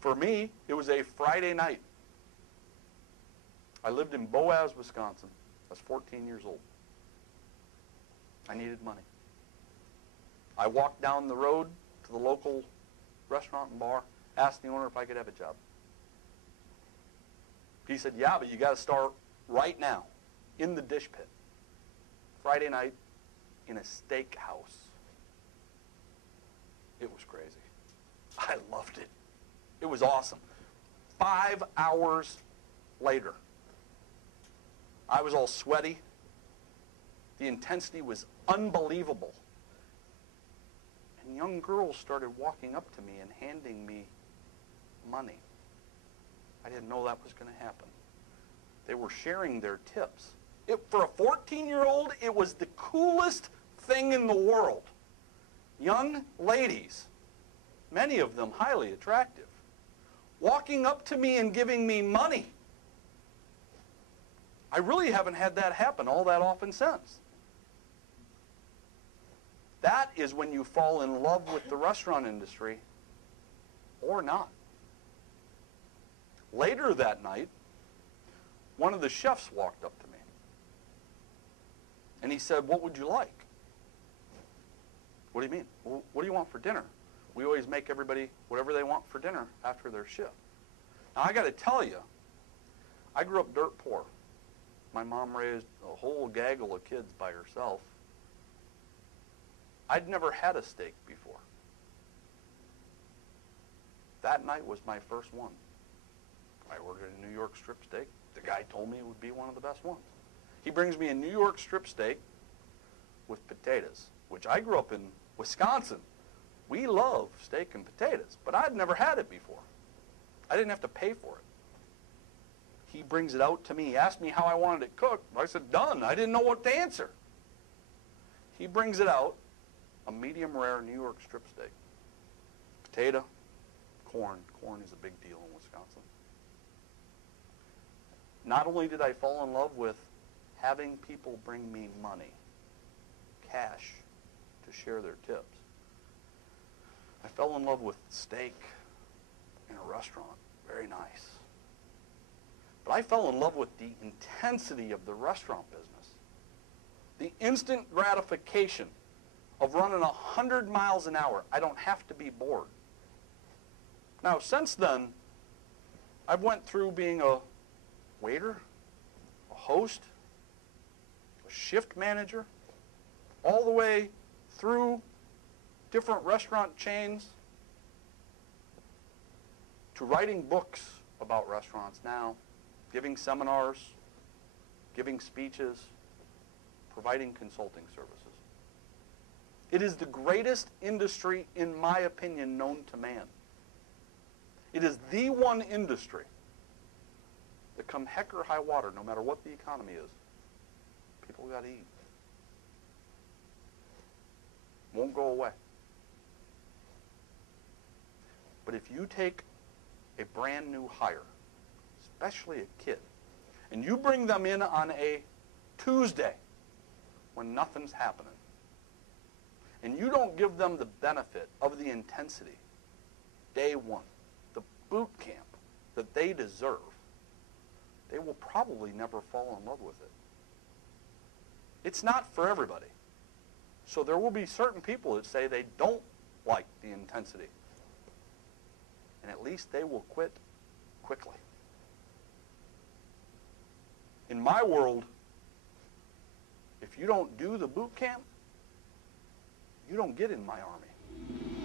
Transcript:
For me, it was a Friday night. I lived in Boaz, Wisconsin. I was 14 years old. I needed money. I walked down the road to the local restaurant and bar, asked the owner if I could have a job. He said, yeah, but you got to start right now in the dish pit. Friday night in a steakhouse. It was crazy. I loved it. It was awesome. 5 hours later, I was all sweaty. The intensity was unbelievable. And young girls started walking up to me and handing me money. I didn't know that was going to happen. They were sharing their tips. For a 14-year-old, it was the coolest thing in the world. Young ladies, many of them highly attractive, walking up to me and giving me money. I really haven't had that happen all that often since. That is when you fall in love with the restaurant industry or not. Later that night, one of the chefs walked up to me. And he said, what would you like? What do you mean? Well, what do you want for dinner? We always make everybody whatever they want for dinner after their shift. Now, I got to tell you, I grew up dirt poor. My mom raised a whole gaggle of kids by herself. I'd never had a steak before. That night was my first one. I ordered a New York strip steak. The guy told me it would be one of the best ones. He brings me a New York strip steak with potatoes, which I grew up in Wisconsin. We love steak and potatoes, but I'd never had it before. I didn't have to pay for it. He brings it out to me. He asked me how I wanted it cooked. I said, done. I didn't know what to answer. He brings it out, a medium rare New York strip steak. Potato, corn. Corn is a big deal in Wisconsin. Not only did I fall in love with having people bring me money, cash, to share their tips, I fell in love with steak in a restaurant. Very nice. But I fell in love with the intensity of the restaurant business. The instant gratification of running 100 miles an hour. I don't have to be bored. Now, since then, I've went through being a waiter, a host, a shift manager, all the way through different restaurant chains to writing books about restaurants now, giving seminars, giving speeches, providing consulting services. It is the greatest industry, in my opinion, known to man. It is the one industry that come heck or high water, no matter what the economy is, people got to eat. Won't go away. But if you take a brand new hire, especially a kid, and you bring them in on a Tuesday when nothing's happening, and you don't give them the benefit of the intensity, day one, the boot camp that they deserve, they will probably never fall in love with it. It's not for everybody. So there will be certain people that say they don't like the intensity. And at least they will quit quickly. In my world, if you don't do the boot camp, you don't get in my army.